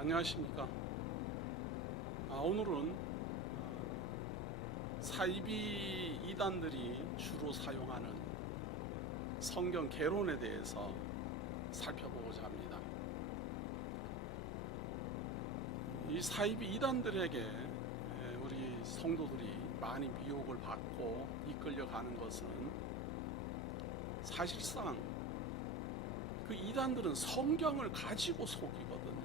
안녕하십니까. 오늘은 사이비 이단들이 주로 사용하는 성경 개론에 대해서 살펴보고자 합니다. 이 사이비 이단들에게 우리 성도들이 많이 미혹을 받고 이끌려가는 것은 사실상 그 이단들은 성경을 가지고 속이거든요.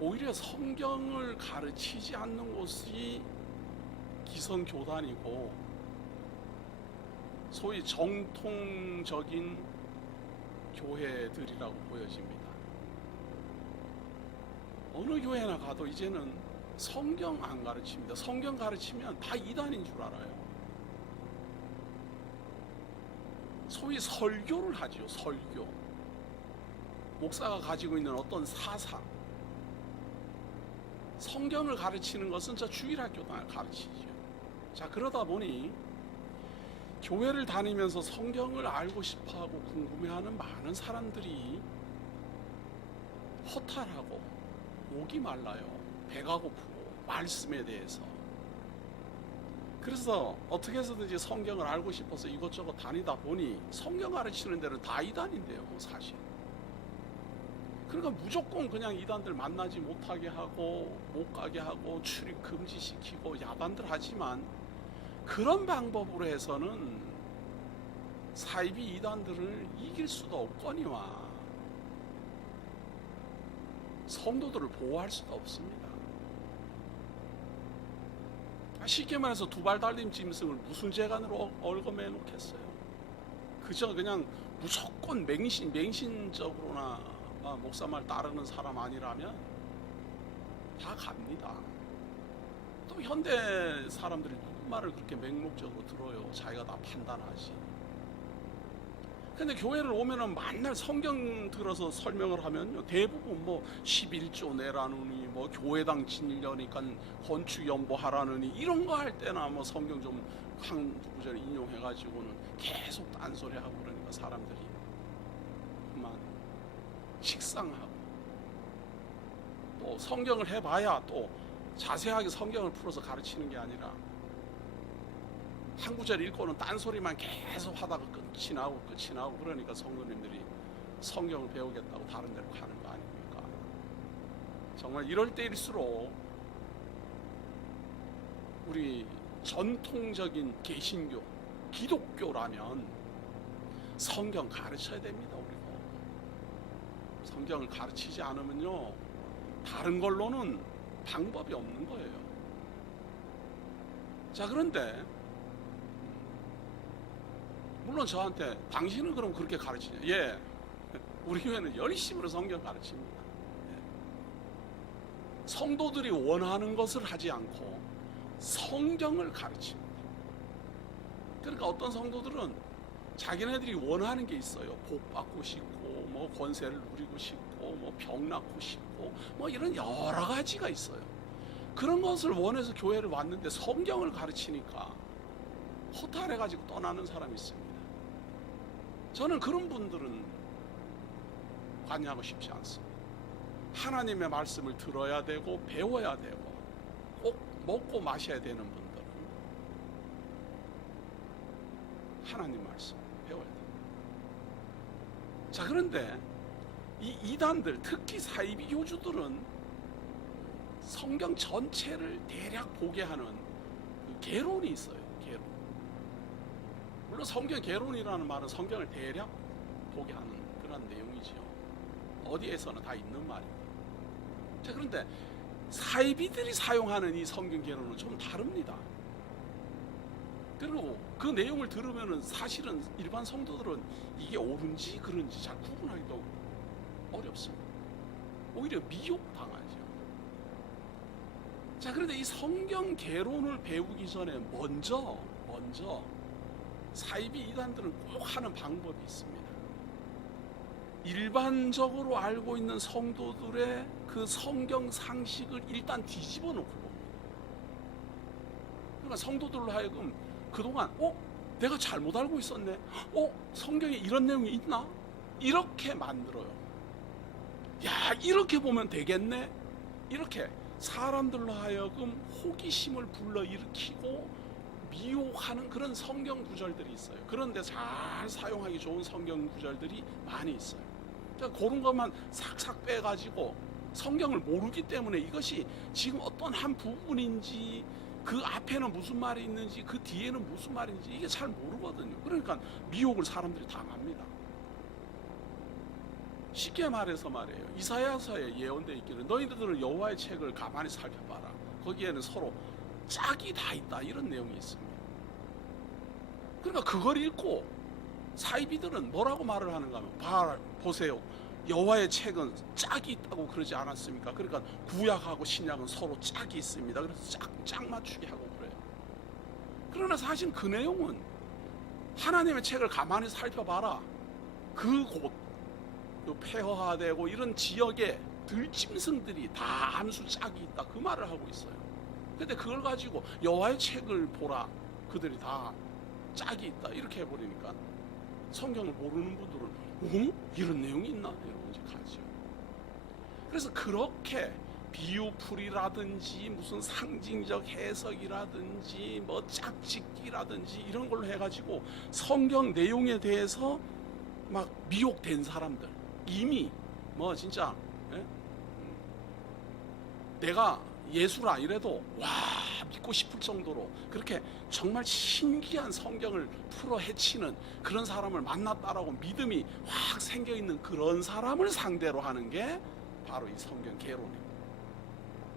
오히려 성경을 가르치지 않는 곳이 기성교단이고 소위 정통적인 교회들이라고 보여집니다. 어느 교회나 가도 이제는 성경 안 가르칩니다. 성경 가르치면 다 이단인 줄 알아요. 소위 설교를 하지요. 설교. 목사가 가지고 있는 어떤 사상. 성경을 가르치는 것은 저 주일학교도 가르치죠. 자, 그러다 보니 교회를 다니면서 성경을 알고 싶어하고 궁금해하는 많은 사람들이 허탈하고 목이 말라요. 배가 고프고 말씀에 대해서. 그래서 어떻게 해서든지 성경을 알고 싶어서 이것저것 다니다 보니 성경 가르치는 데는 다 이단인데요, 사실. 그러니까 무조건 그냥 이단들 만나지 못하게 하고 못 가게 하고 출입 금지시키고 야단들 하지만 그런 방법으로 해서는 사이비 이단들을 이길 수도 없거니와 성도들을 보호할 수도 없습니다. 쉽게 말해서 두발 달린 짐승을 무슨 재간으로 얽어매 놓겠어요. 그저 그냥 무조건 맹신적으로나 목사 말 따르는 사람 아니라면 다 갑니다. 또 현대 사람들이 누구 말을 그렇게 맹목적으로 들어요. 자기가 다 판단하지. 근데 교회를 오면은 맨날 성경 들어서 설명을 하면요, 대부분 뭐 11조 내라느니 뭐 교회당 진려니까 건축 연보하라느니 이런 거 할 때나 뭐 성경 좀 한 구절 인용해가지고는 계속 딴소리 하고 그러니까 사람들이 그만 식상하고, 또 성경을 해봐야 또 자세하게 성경을 풀어서 가르치는 게 아니라 한 구절 읽고는 딴소리만 계속 하다가 끝이 나고 그러니까 성도님들이 성경을 배우겠다고 다른 데로 가는 거 아닙니까? 정말 이럴 때일수록 우리 전통적인 개신교, 기독교라면 성경 가르쳐야 됩니다. 우리도 성경을 가르치지 않으면요, 다른 걸로는 방법이 없는 거예요. 자, 그런데 물론 저한테 당신은 그럼 그렇게 가르치냐? 예, 우리 교회는 열심으로 성경 가르칩니다. 성도들이 원하는 것을 하지 않고 성경을 가르칩니다. 그러니까 어떤 성도들은 자기네들이 원하는 게 있어요. 복 받고 싶고 뭐 권세를 누리고 싶고 뭐 병 낫고 싶고 뭐 이런 여러 가지가 있어요. 그런 것을 원해서 교회를 왔는데 성경을 가르치니까 허탈해가지고 떠나는 사람이 있습니다. 저는 그런 분들은 관여하고 싶지 않습니다. 하나님의 말씀을 들어야 되고 배워야 되고 꼭 먹고 마셔야 되는 분들은 하나님 말씀 배워야 됩니다. 자, 그런데 이 이단들, 특히 사이비 교주들은 성경 전체를 대략 보게 하는 그 개론이 있어요. 개론. 물론 성경 개론이라는 말은 성경을 대략 보게 하는 그런 내용이죠. 어디에서는 다 있는 말입니다. 자, 그런데 사이비들이 사용하는 이 성경 개론은 좀 다릅니다. 그리고 그 내용을 들으면은 사실은 일반 성도들은 이게 옳은지 그른지 잘 구분하기도 어렵습니다. 오히려 미혹당하죠. 자, 그런데 이 성경 개론을 배우기 전에 먼저 사이비 이단들은 꼭 하는 방법이 있습니다. 일반적으로 알고 있는 성도들의 그 성경 상식을 일단 뒤집어 놓고 봅니다. 그러니까 성도들로 하여금 그동안 내가 잘못 알고 있었네. 성경에 이런 내용이 있나? 이렇게 만들어요. 야, 이렇게 보면 되겠네? 이렇게 사람들로 하여금 호기심을 불러일으키고 미혹하는 그런 성경 구절들이 있어요. 그런데 잘 사용하기 좋은 성경 구절들이 많이 있어요. 그러니까 그런 것만 삭삭 빼가지고 성경을 모르기 때문에 이것이 지금 어떤 한 부분인지, 그 앞에는 무슨 말이 있는지, 그 뒤에는 무슨 말인지 이게 잘 모르거든요. 그러니까 미혹을 사람들이 당합니다. 쉽게 말해서 말이에요. 이사야서에 예언되어 있기를 너희들은 여호와의 책을 가만히 살펴봐라. 거기에는 서로 짝이 다 있다, 이런 내용이 있습니다. 그러니까 그걸 읽고 사이비들은 뭐라고 말을 하는가 하면, 보세요, 여호와의 책은 짝이 있다고 그러지 않았습니까? 그러니까 구약하고 신약은 서로 짝이 있습니다. 그래서 짝 맞추기 하고 그래요. 그러나 사실 그 내용은 하나님의 책을 가만히 살펴봐라, 그곳 폐허화되고 이런 지역에 들짐승들이 다 암수 짝이 있다, 그 말을 하고 있어요. 근데 그걸 가지고 여호와의 책을 보라, 그들이 다 짝이 있다, 이렇게 해버리니까 성경을 모르는 분들은 이런 내용이 있나? 이러고 이제 가죠. 그래서 그렇게 비유풀이라든지 무슨 상징적 해석이라든지 뭐 짝짓기라든지 이런 걸로 해가지고 성경 내용에 대해서 막 미혹된 사람들, 이미 뭐 진짜 내가 예수라 이래도 와 믿고 싶을 정도로 그렇게 정말 신기한 성경을 풀어 헤치는 그런 사람을 만났다라고 믿음이 확 생겨 있는 그런 사람을 상대로 하는 게 바로 이 성경 개론입니다.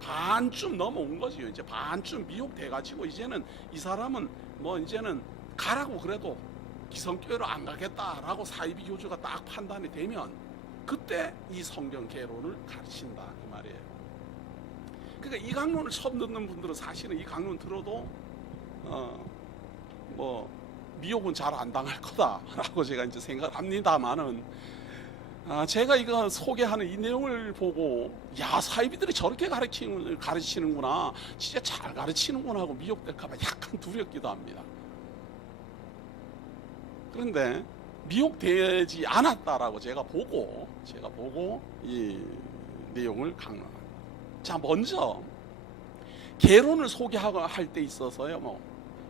반쯤 넘어온 거지요. 이제 반쯤 미혹돼 가지고 이제는 이 사람은 뭐 이제는 가라고 그래도 기성교회로 안 가겠다라고 사이비 교주가 딱 판단이 되면 그때 이 성경 개론을 가르친다, 그 말이에요. 그러니까 이 강론을 처음 듣는 분들은 사실은 이 강론 들어도 뭐 미혹은 잘 안 당할 거다라고 제가 이제 생각합니다만은, 제가 이거 소개하는 이 내용을 보고 야, 사이비들이 저렇게 가르치는구나, 진짜 잘 가르치는구나 하고 미혹될까봐 약간 두렵기도 합니다. 그런데 미혹되지 않았다라고 제가 보고 이 내용을 강론합니다. 자, 먼저 개론을 소개할 때 있어서요, 뭐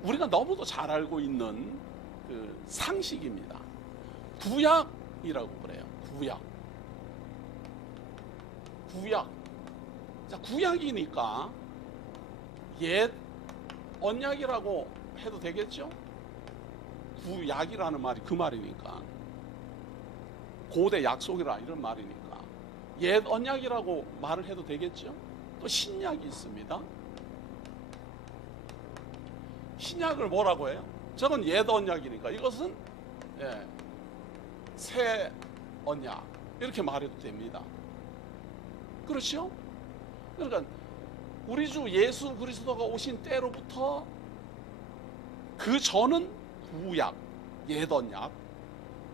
우리가 너무도 잘 알고 있는 그 상식입니다. 구약이라고 그래요. 구약. 자, 구약이니까 옛 언약이라고 해도 되겠죠? 구약이라는 말이 그 말이니까, 고대 약속이라 이런 말이니까 옛 언약이라고 말을 해도 되겠죠? 또 신약이 있습니다. 신약을 뭐라고 해요? 저건 옛 언약이니까 이것은 새 언약, 이렇게 말해도 됩니다. 그렇죠? 그러니까 우리 주 예수 그리스도가 오신 때로부터 그 전은 구약, 옛 언약,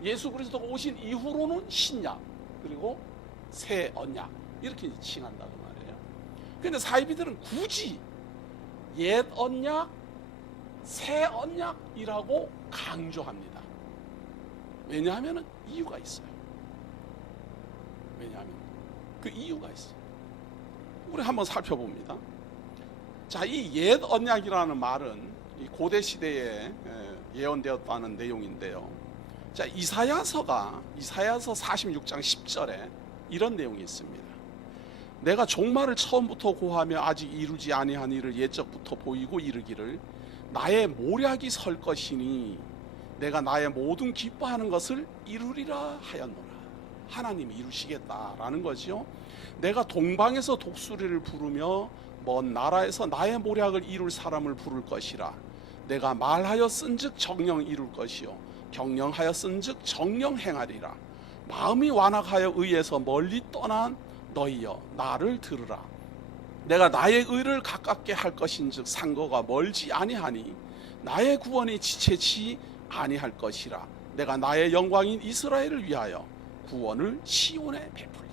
예수 그리스도가 오신 이후로는 신약, 그리고 새 언약, 이렇게 칭한다고 말이에요. 그런데 사이비들은 굳이 옛 언약, 새 언약이라고 강조합니다. 왜냐하면 이유가 있어요. 왜냐하면 그 이유가 있어요. 우리 한번 살펴봅니다. 자, 이 옛 언약이라는 말은 이 고대 시대에 예언되었다는 내용인데요. 자, 이사야서 46장 10절에 이런 내용이 있습니다. 내가 종말을 처음부터 고하며 아직 이루지 아니한 일을 옛적부터 보이고 이르기를 나의 모략이 설 것이니 내가 나의 모든 기뻐하는 것을 이루리라 하였노라. 하나님이 이루시겠다라는 거지요. 내가 동방에서 독수리를 부르며 먼 나라에서 나의 모략을 이룰 사람을 부를 것이라. 내가 말하여 쓴즉 정령 이룰 것이요 경영하여 쓴즉 정령 행하리라. 마음이 완악하여 의에서 멀리 떠난 너희여 나를 들으라. 내가 나의 의를 가깝게 할 것인즉 상거가 멀지 아니하니 나의 구원이 지체치 아니할 것이라. 내가 나의 영광인 이스라엘을 위하여 구원을 시온에 베풀리라.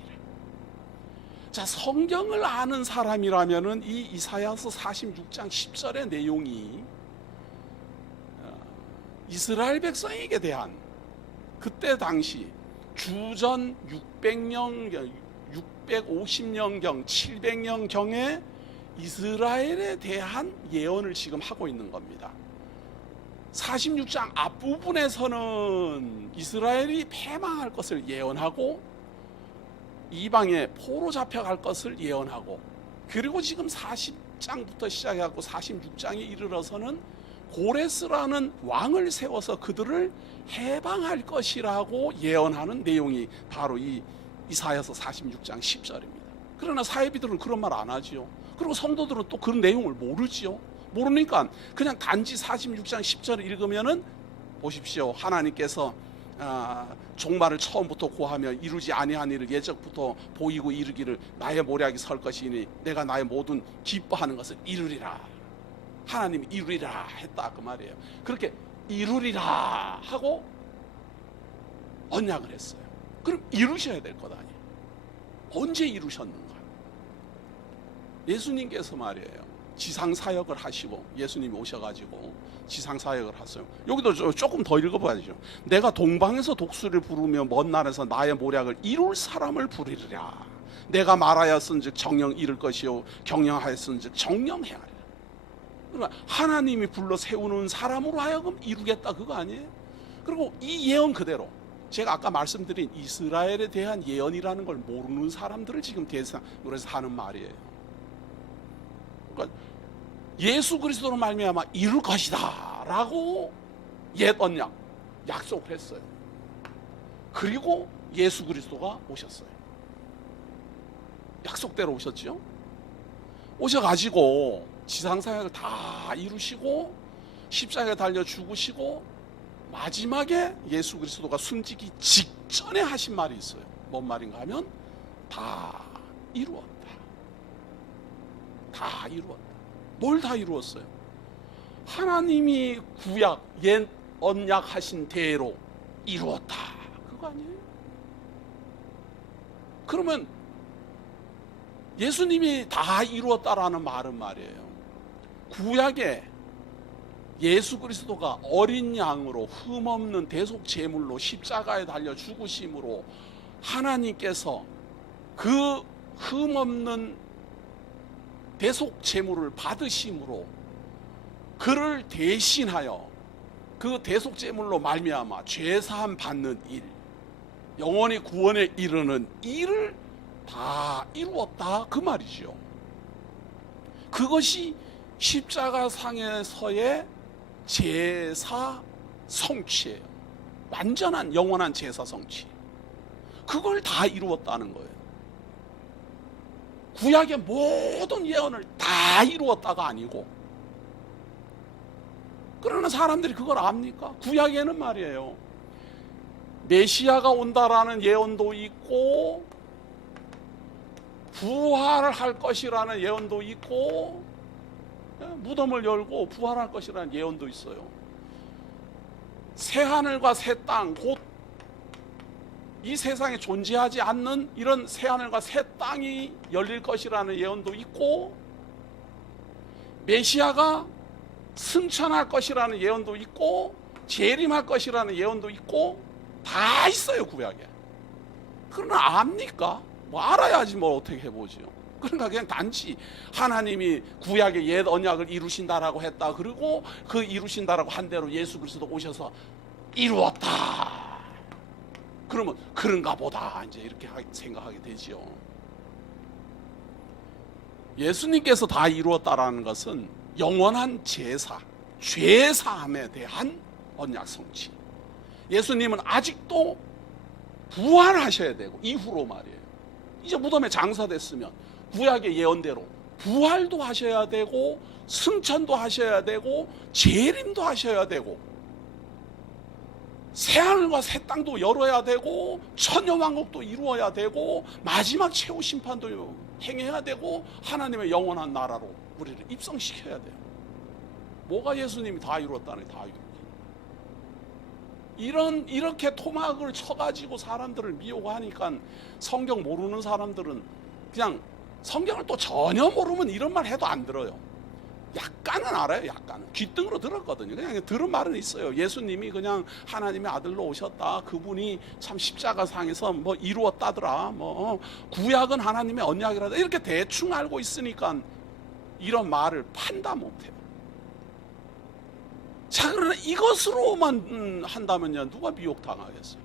자, 성경을 아는 사람이라면은 이 이사야서 46장 10절의 내용이 이스라엘 백성에게 대한 그때 당시 주전 600년 650년경 700년경에 이스라엘에 대한 예언을 지금 하고 있는 겁니다. 46장 앞부분에서는 이스라엘이 패망할 것을 예언하고 이방에 포로 잡혀갈 것을 예언하고, 그리고 지금 40장부터 시작해갖고 46장에 이르러서는 고레스라는 왕을 세워서 그들을 해방할 것이라고 예언하는 내용이 바로 이 이사야서 46장 10절입니다. 그러나 사회비들은 그런 말 안 하지요. 그리고 성도들은 또 그런 내용을 모르지요. 모르니까 그냥 단지 46장 10절을 읽으면은 보십시오. 하나님께서 종말을 처음부터 고하며 이루지 아니한 일을 예적부터 보이고 이르기를 나의 모략이 설 것이니 내가 나의 모든 기뻐하는 것을 이루리라. 하나님이 이루리라 했다 그 말이에요. 그렇게 이루리라 하고 언약을 했어요. 그럼 이루셔야 될 것 아니에요. 언제 이루셨는가? 예수님께서 말이에요, 지상사역을 하시고, 예수님이 오셔가지고 지상사역을 하세요. 여기도 조금 더 읽어봐야죠. 내가 동방에서 독수리를 부르며 먼 나라에서 나의 모략을 이룰 사람을 부르리라. 내가 말하였은즉 정령 이룰 것이요 경영하였은즉 정령 행하리라. 그러니까 하나님이 불러 세우는 사람으로 하여금 이루겠다 그거 아니에요? 그리고 이 예언 그대로 제가 아까 말씀드린 이스라엘에 대한 예언이라는 걸 모르는 사람들을 지금 대상으로 해서 하는 말이에요. 그러니까 예수 그리스도로 말미암아 이룰 것이다 라고 옛 언약 약속을 했어요. 그리고 예수 그리스도가 오셨어요. 약속대로 오셨지요. 오셔가지고 지상사역을 다 이루시고 십자가에 달려 죽으시고 마지막에 예수 그리스도가 숨지기 직전에 하신 말이 있어요. 뭔 말인가 하면 다 이루었다. 다 이루었다. 뭘 다 이루었어요? 하나님이 구약 옛 언약 하신 대로 이루었다 그거 아니에요? 그러면 예수님이 다 이루었다라는 말은 말이에요, 구약에 예수 그리스도가 어린 양으로 흠없는 대속 제물로 십자가에 달려 죽으심으로 하나님께서 그 흠없는 대속 제물을 받으심으로 그를 대신하여 그 대속 제물로 말미암아 죄 사함 받는 일, 영원히 구원에 이르는 일을 다 이루었다 그 말이죠. 그것이 십자가상에서의 제사 성취예요. 완전한 영원한 제사 성취. 그걸 다 이루었다는 거예요. 구약의 모든 예언을 다 이루었다가 아니고. 그러나 사람들이 그걸 압니까? 구약에는 말이에요, 메시아가 온다라는 예언도 있고 부활할 것이라는 예언도 있고 무덤을 열고 부활할 것이라는 예언도 있어요. 새하늘과 새 땅, 곧 이 세상에 존재하지 않는 이런 새하늘과 새 땅이 열릴 것이라는 예언도 있고, 메시아가 승천할 것이라는 예언도 있고, 재림할 것이라는 예언도 있고, 다 있어요 구약에. 그러나 압니까? 뭐 알아야지 뭐 어떻게 해보지요. 그러니까 그냥 단지 하나님이 구약의 옛 언약을 이루신다라고 했다, 그리고 그 이루신다라고 한 대로 예수 그리스도 오셔서 이루었다, 그러면 그런가 보다 이제 이렇게 생각하게 되지요. 예수님께서 다 이루었다라는 것은 영원한 제사, 죄사함에 대한 언약 성취. 예수님은 아직도 부활하셔야 되고, 이후로 말이에요, 이제 무덤에 장사됐으면 구약의 예언대로 부활도 하셔야 되고, 승천도 하셔야 되고, 재림도 하셔야 되고, 새하늘과 새 땅도 열어야 되고, 천년왕국도 이루어야 되고, 마지막 최후 심판도 행해야 되고, 하나님의 영원한 나라로 우리를 입성시켜야 돼요. 뭐가 예수님이 다 이루었다는 다 이루었다. 이렇게 토막을 쳐가지고 사람들을 미혹하니까 성경 모르는 사람들은 그냥 성경을 또 전혀 모르면 이런 말 해도 안 들어요. 약간은 알아요. 약간은 귓등으로 들었거든요. 그냥 들은 말은 있어요. 예수님이 그냥 하나님의 아들로 오셨다. 그분이 참 십자가상에서 뭐 이루었다더라. 뭐 구약은 하나님의 언약이라다. 이렇게 대충 알고 있으니까 이런 말을 판단 못해요. 자, 그러나 이것으로만 한다면요, 누가 미혹당하겠어요?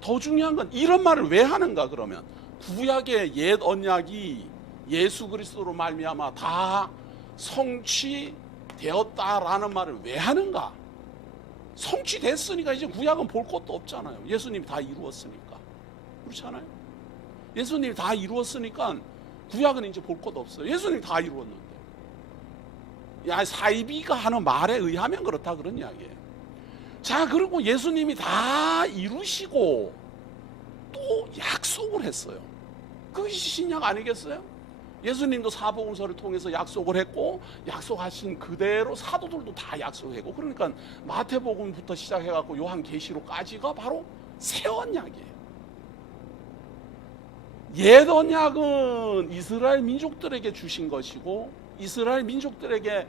더 중요한 건 이런 말을 왜 하는가? 그러면 구약의 옛 언약이 예수 그리스도로 말미암아 다 성취되었다라는 말을 왜 하는가? 성취됐으니까 이제 구약은 볼 것도 없잖아요. 예수님이 다 이루었으니까. 그렇잖아요. 예수님이 다 이루었으니까 구약은 이제 볼 것도 없어요. 예수님이 다 이루었는데. 야, 사이비가 하는 말에 의하면 그렇다, 그런 이야기예요. 자, 그리고 예수님이 다 이루시고 또 약속을 했어요. 그것이 신약 아니겠어요? 예수님도 사복음서를 통해서 약속을 했고, 약속하신 그대로 사도들도 다 약속했고, 그러니까 마태복음부터 시작해갖고 요한계시록까지가 바로 새 언약이에요. 옛 언약은 이스라엘 민족들에게 주신 것이고, 이스라엘 민족들에게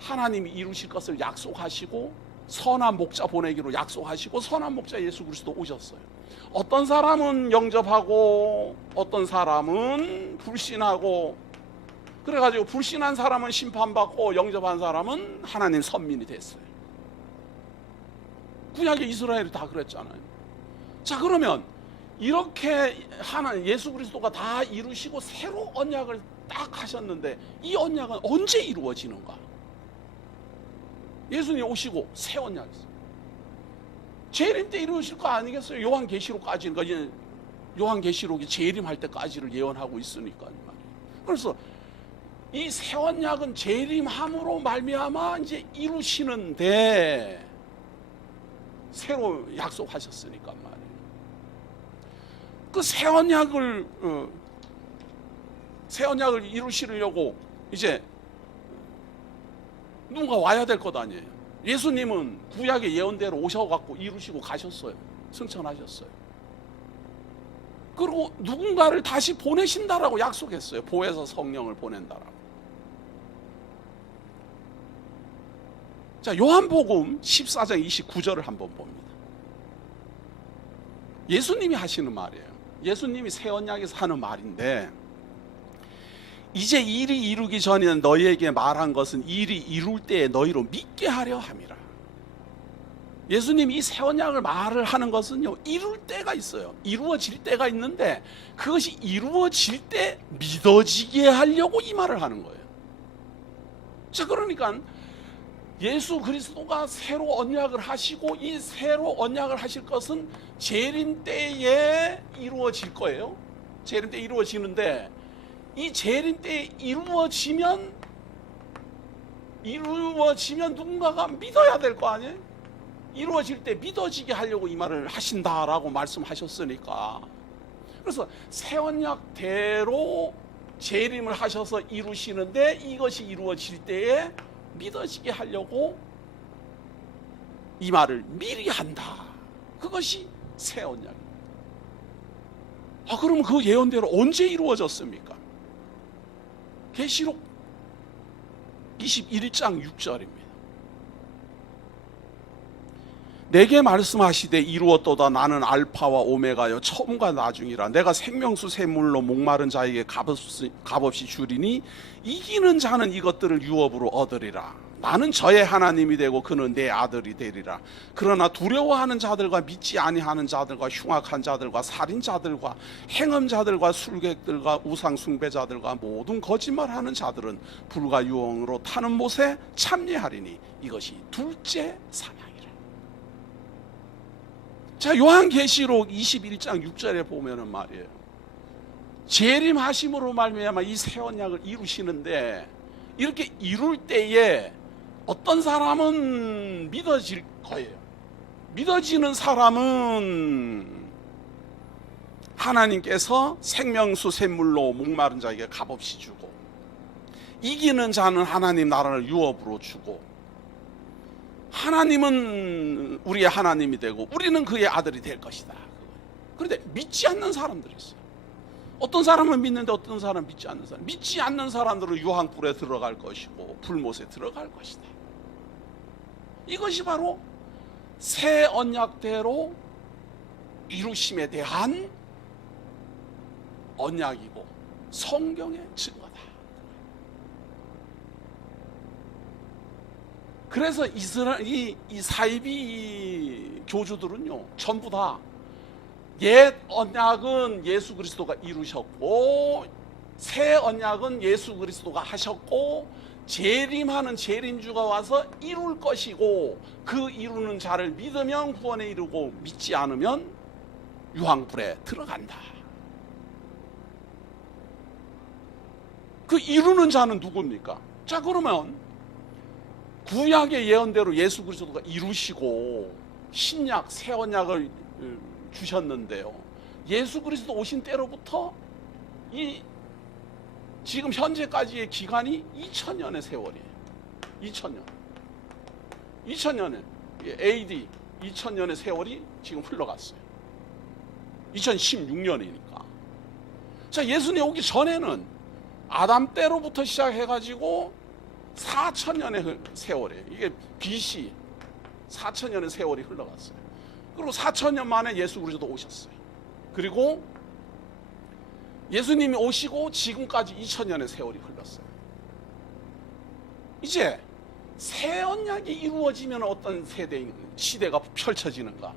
하나님이 이루실 것을 약속하시고, 선한 목자 보내기로 약속하시고, 선한 목자 예수 그리스도 오셨어요. 어떤 사람은 영접하고 어떤 사람은 불신하고, 그래가지고 불신한 사람은 심판받고 영접한 사람은 하나님 선민이 됐어요. 구약의 이스라엘이 다 그랬잖아요. 자, 그러면 이렇게 하나님 예수 그리스도가 다 이루시고 새로 언약을 딱 하셨는데, 이 언약은 언제 이루어지는가? 예수님 오시고 새 언약이 있어요. 재림 때 이루어질 거 아니겠어요? 요한계시록까지는, 그러니까 요한계시록이 재림할 때까지를 예언하고 있으니까요. 그래서 이 새 언약은 재림함으로 말미암아 이제 이루시는데, 새로 약속하셨으니까 말이에요. 그 새 언약을 이루시려고 이제 누군가 와야 될 것 아니에요. 예수님은 구약의 예언대로 오셔갖고 이루시고 가셨어요. 승천하셨어요. 그리고 누군가를 다시 보내신다라고 약속했어요. 보혜사 성령을 보낸다라고. 자, 요한복음 14장 29절을 한번 봅니다. 예수님이 하시는 말이에요. 예수님이 새 언약에서 하는 말인데, 이제 일이 이루기 전에는 너희에게 말한 것은 일이 이룰 때에 너희로 믿게 하려 함이라. 예수님이 이 새 언약을 말을 하는 것은요, 이룰 때가 있어요. 이루어질 때가 있는데, 그것이 이루어질 때 믿어지게 하려고 이 말을 하는 거예요. 자, 그러니까 예수 그리스도가 새로 언약을 하시고, 이 새로 언약을 하실 것은 재림 때에 이루어질 거예요. 재림 때 이루어지는데, 이 재림 때에 이루어지면 누군가가 믿어야 될 거 아니에요? 이루어질 때 믿어지게 하려고 이 말을 하신다라고 말씀하셨으니까. 그래서 새 언약대로 재림을 하셔서 이루시는데, 이것이 이루어질 때에 믿어지게 하려고 이 말을 미리 한다. 그것이 새 언약입니다. 그러면 그 예언대로 언제 이루어졌습니까? 계시록 21장 6절입니다. 내게 말씀하시되 이루었도다. 나는 알파와 오메가여 처음과 나중이라. 내가 생명수 샘물로 목마른 자에게 값없이 주리니 이기는 자는 이것들을 유업으로 얻으리라. 나는 저의 하나님이 되고 그는 내 아들이 되리라. 그러나 두려워하는 자들과 믿지 아니하는 자들과 흉악한 자들과 살인자들과 행음자들과 술객들과 우상 숭배자들과 모든 거짓말하는 자들은 불과 유황으로 타는 못에 참여하리니 이것이 둘째 사망이라. 자, 요한계시록 21장 6절에 보면은 말이에요, 재림하심으로 말미암아 이 새 언약을 이루시는데, 이렇게 이룰 때에 어떤 사람은 믿어질 거예요. 믿어지는 사람은 하나님께서 생명수 샘물로 목마른 자에게 값없이 주고, 이기는 자는 하나님 나라를 유업으로 주고, 하나님은 우리의 하나님이 되고 우리는 그의 아들이 될 것이다. 그런데 믿지 않는 사람들이 있어요. 어떤 사람은 믿는데 어떤 사람은 믿지 않는 사람. 믿지 않는 사람들은 유황불에 들어갈 것이고 불못에 들어갈 것이다. 이것이 바로 새 언약대로 이루심에 대한 언약이고 성경의 증거다. 그래서 이 사이비 교주들은요, 전부 다 옛 언약은 예수 그리스도가 이루셨고 새 언약은 예수 그리스도가 하셨고 재림하는 재림주가 와서 이룰 것이고 그 이루는 자를 믿으면 구원에 이르고 믿지 않으면 유황불에 들어간다. 그 이루는 자는 누굽니까? 자, 그러면 구약의 예언대로 예수 그리스도가 이루시고 신약 새 언약을 주셨는데요, 예수 그리스도 오신 때로부터 이 지금 현재까지의 기간이 2000년의 세월이에요. 2000년에 AD 2000년의 세월이 지금 흘러갔어요. 2016년이니까. 자, 예수님 오기 전에는 아담 때로부터 시작해가지고 4000년의 세월이에요. 이게 BC 4000년의 세월이 흘러갔어요. 그리고 4000년 만에 예수 그리스도 오셨어요. 그리고 예수님이 오시고 지금까지 2000년의 세월이 흘렀어요. 이제 새 언약이 이루어지면 어떤 시대가 펼쳐지는가?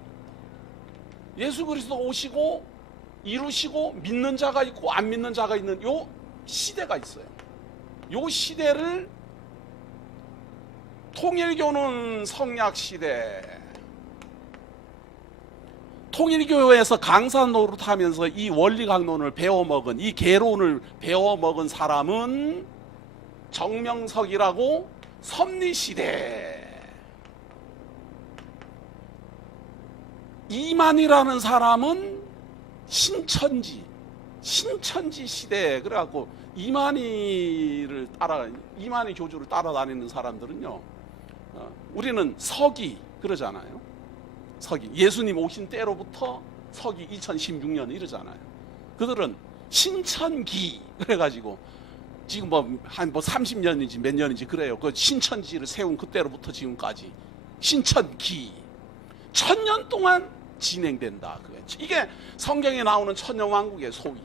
예수 그리스도 오시고 이루시고 믿는 자가 있고 안 믿는 자가 있는 요 시대가 있어요. 요 시대를 통일교는 성약 시대, 통일교에서 강사 노릇하면서 이 원리 강론을 배워먹은, 이 개론을 배워먹은 사람은 정명석이라고 섭리시대, 이만이라는 사람은 신천지 시대. 그래갖고 이만희 교주를 따라다니는 사람들은요, 우리는 서기 그러잖아요. 서기, 예수님 오신 때로부터 서기 2016년 이러잖아요. 그들은 신천기 그래가지고 지금 한 30년인지 몇 년인지 그래요. 그 신천지를 세운 그때로부터 지금까지 신천기 1000년 동안 진행된다. 이게 성경에 나오는 천년왕국의 소위.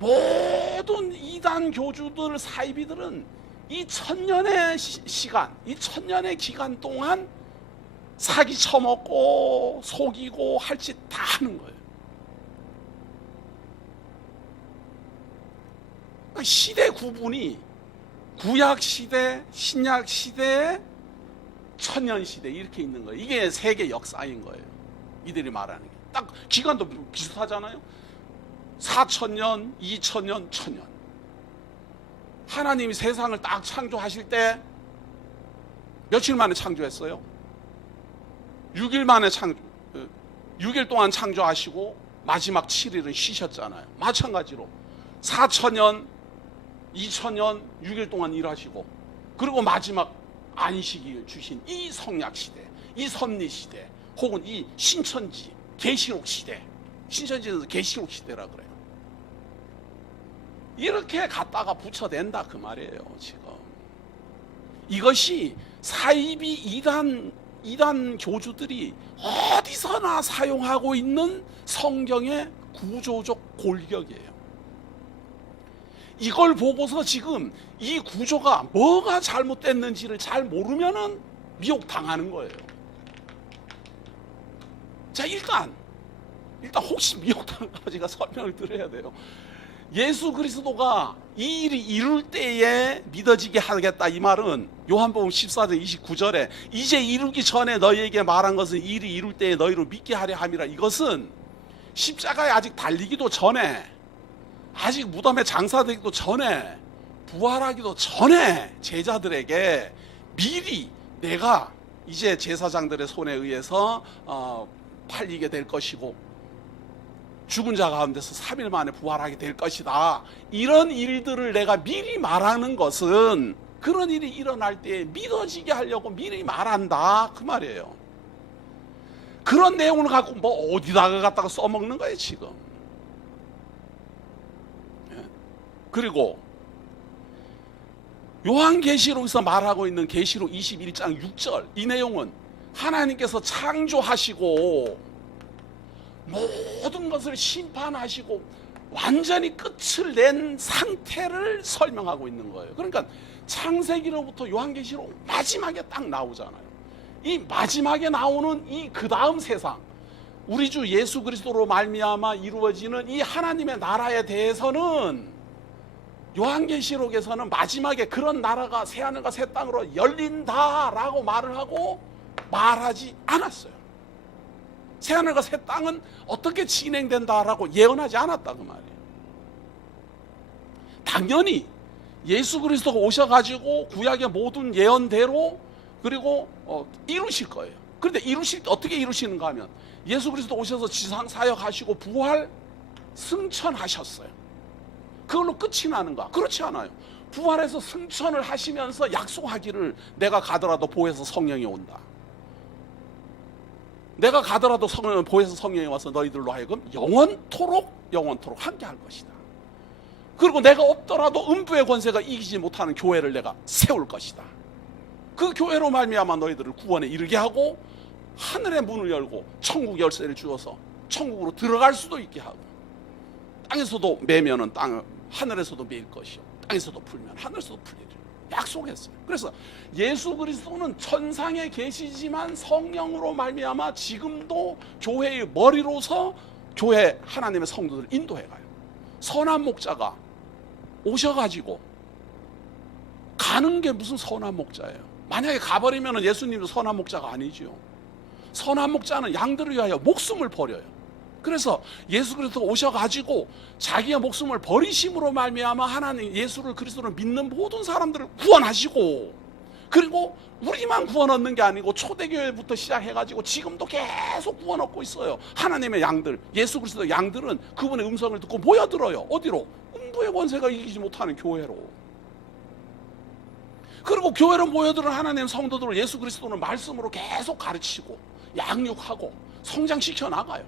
모든 이단 교주들, 사이비들은 이 1000년의 시간, 이 1000년의 기간 동안 사기 쳐먹고 속이고 할 짓 다 하는 거예요. 시대 구분이 구약 시대, 신약 시대, 천년 시대 이렇게 있는 거예요. 이게 세계 역사인 거예요. 이들이 말하는 게. 딱 기간도 비슷하잖아요. 4000년, 2000년, 1000년. 하나님이 세상을 딱 창조하실 때 며칠 만에 창조했어요? 6일 만에 6일 동안 창조하시고 마지막 7일은 쉬셨잖아요. 마찬가지로 4000년, 2000년 6일 동안 일하시고 그리고 마지막 안식일 주신 이 성약시대, 이 섭리시대, 혹은 이 신천지 계시록 시대, 신천지에서 계시록 시대라 그래요. 이렇게 갖다가 붙여댄다 그 말이에요. 지금 이것이 사이비 이단 교주들이 어디서나 사용하고 있는 성경의 구조적 골격이에요. 이걸 보고서 지금 이 구조가 뭐가 잘못됐는지를 잘 모르면은 미혹당하는 거예요. 자, 일단 혹시 미혹당할까 제가 설명을 드려야 돼요. 예수 그리스도가 이 일이 이룰 때에 믿어지게 하겠다 이 말은 요한복음 14장 29절에 이제 이루기 전에 너희에게 말한 것은 이 일이 이룰 때에 너희를 믿게 하려 함이라. 이것은 십자가에 아직 달리기도 전에, 아직 무덤에 장사되기도 전에, 부활하기도 전에 제자들에게 미리 내가 이제 제사장들의 손에 의해서 팔리게 될 것이고 죽은 자 가운데서 3일 만에 부활하게 될 것이다. 이런 일들을 내가 미리 말하는 것은 그런 일이 일어날 때 믿어지게 하려고 미리 말한다 그 말이에요. 그런 내용을 갖고 뭐 어디다가 갖다가 써먹는 거예요 지금. 그리고 요한계시록에서 말하고 있는 계시록 21장 6절 이 내용은 하나님께서 창조하시고 모든 것을 심판하시고 완전히 끝을 낸 상태를 설명하고 있는 거예요. 그러니까 창세기로부터 요한계시록 마지막에 딱 나오잖아요. 이 마지막에 나오는 이 그 다음 세상, 우리 주 예수 그리스도로 말미암아 이루어지는 이 하나님의 나라에 대해서는 요한계시록에서는 마지막에 그런 나라가 새하늘과 새 땅으로 열린다라고 말을 하고 말하지 않았어요. 새하늘과 새 땅은 어떻게 진행된다라고 예언하지 않았다 그 말이에요. 당연히 예수 그리스도가 오셔가지고 구약의 모든 예언대로 그리고 이루실 거예요. 그런데 이루실 때 어떻게 이루시는가 하면 예수 그리스도 오셔서 지상 사역하시고 부활 승천하셨어요. 그걸로 끝이 나는가? 그렇지 않아요. 부활해서 승천을 하시면서 약속하기를 내가 가더라도 보혜사 성령이 온다. 내가 가더라도 보혜사 성령이 와서 너희들로 하여금 영원토록 함께 할 것이다. 그리고 내가 없더라도 음부의 권세가 이기지 못하는 교회를 내가 세울 것이다. 그 교회로 말미암아 너희들을 구원에 이르게 하고 하늘의 문을 열고 천국 열쇠를 주어서 천국으로 들어갈 수도 있게 하고 땅에서도 매면은 하늘에서도 매일 것이요 땅에서도 풀면 하늘에서도 풀리리라 약속했어요. 그래서 예수 그리스도는 천상에 계시지만 성령으로 말미암아 지금도 교회의 머리로서 교회 하나님의 성도들을 인도해가요. 선한 목자가 오셔가지고 가는 게 무슨 선한 목자예요? 만약에 가버리면 예수님도 선한 목자가 아니죠. 선한 목자는 양들을 위하여 목숨을 버려요. 그래서 예수 그리스도가 오셔가지고 자기의 목숨을 버리심으로 말미암아 하나님 예수를 그리스도를 믿는 모든 사람들을 구원하시고 그리고 우리만 구원 얻는 게 아니고 초대교회부터 시작해가지고 지금도 계속 구원 얻고 있어요. 하나님의 양들, 예수 그리스도의 양들은 그분의 음성을 듣고 모여들어요. 어디로? 음부의 권세가 이기지 못하는 교회로. 그리고 교회로 모여드는 하나님 성도들을 예수 그리스도는 말씀으로 계속 가르치고 양육하고 성장시켜 나가요.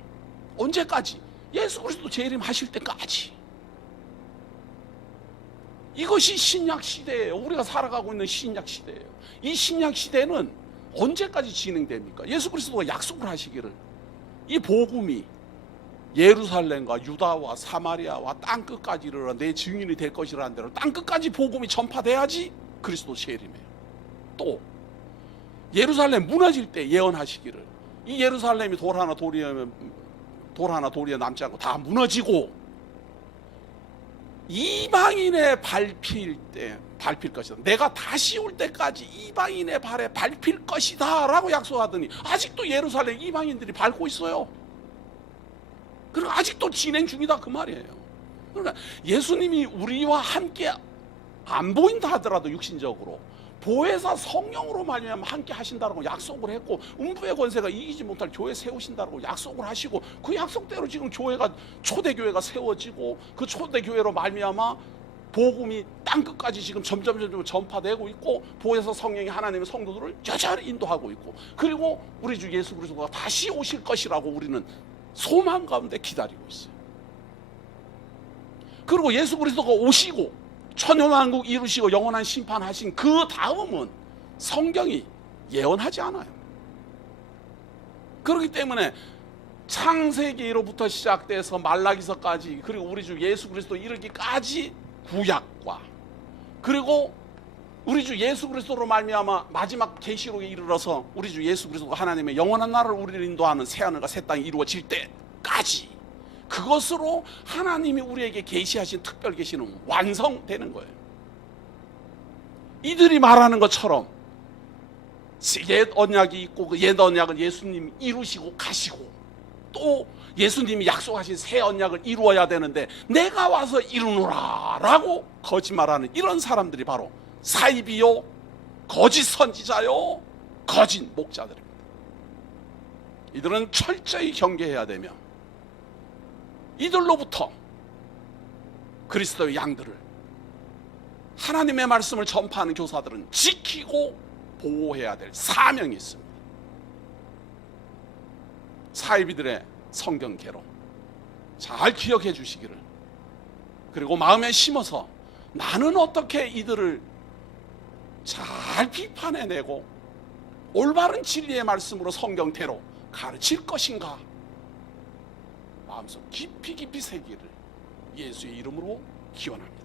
언제까지? 예수 그리스도 재림하실 때까지. 이것이 신약 시대예요. 우리가 살아가고 있는 신약 시대예요. 이 신약 시대는 언제까지 진행됩니까? 예수 그리스도가 약속을 하시기를 이 복음이 예루살렘과 유다와 사마리아와 땅끝까지 이르러 내 증인이 될 것이라는 대로 땅끝까지 복음이 전파돼야지 그리스도 재림해요. 또 예루살렘 무너질 때 예언하시기를 이 예루살렘이 돌 하나 돌이에 남지 않고 다 무너지고 이방인의 밟힐 것이다. 내가 다시 올 때까지 이방인의 발에 밟힐 것이다 라고 약속하더니 아직도 예루살렘 이방인들이 밟고 있어요. 그리고 아직도 진행 중이다 그 말이에요. 그러니까 예수님이 우리와 함께 안 보인다 하더라도 육신적으로 보혜사 성령으로 말미암아 함께 하신다고 약속을 했고 음부의 권세가 이기지 못할 교회 세우신다고 약속을 하시고 그 약속대로 지금 초대교회가 세워지고 그 초대교회로 말미암아 복음이 땅끝까지 지금 점점 전파되고 있고 보혜사 성령이 하나님의 성도들을 여전히 인도하고 있고 그리고 우리 주 예수 그리스도가 다시 오실 것이라고 우리는 소망 가운데 기다리고 있어요. 그리고 예수 그리스도가 오시고 천연왕국 이루시고 영원한 심판하신 그 다음은 성경이 예언하지 않아요. 그렇기 때문에 창세기로부터 시작돼서 말라기서까지 그리고 우리 주 예수 그리스도 이르기까지 구약과 그리고 우리 주 예수 그리스도로 말미암아 마지막 계시록에 이르러서 우리 주 예수 그리스도가 하나님의 영원한 나라를 우리를 인도하는 새하늘과 새 땅이 이루어질 때까지 그것으로 하나님이 우리에게 계시하신 특별 계시는 완성되는 거예요. 이들이 말하는 것처럼 옛 언약이 있고 그 옛 언약은 예수님이 이루시고 가시고 또 예수님이 약속하신 새 언약을 이루어야 되는데 내가 와서 이루노라 라고 거짓말하는 이런 사람들이 바로 사이비요 거짓 선지자요 거짓 목자들입니다. 이들은 철저히 경계해야 되며 이들로부터 그리스도의 양들을 하나님의 말씀을 전파하는 교사들은 지키고 보호해야 될 사명이 있습니다. 사이비들의 성경 개론 잘 기억해 주시기를 그리고 마음에 심어서 나는 어떻게 이들을 잘 비판해내고 올바른 진리의 말씀으로 성경대로 가르칠 것인가? 마음속 깊이 새기를 예수의 이름으로 기원합니다.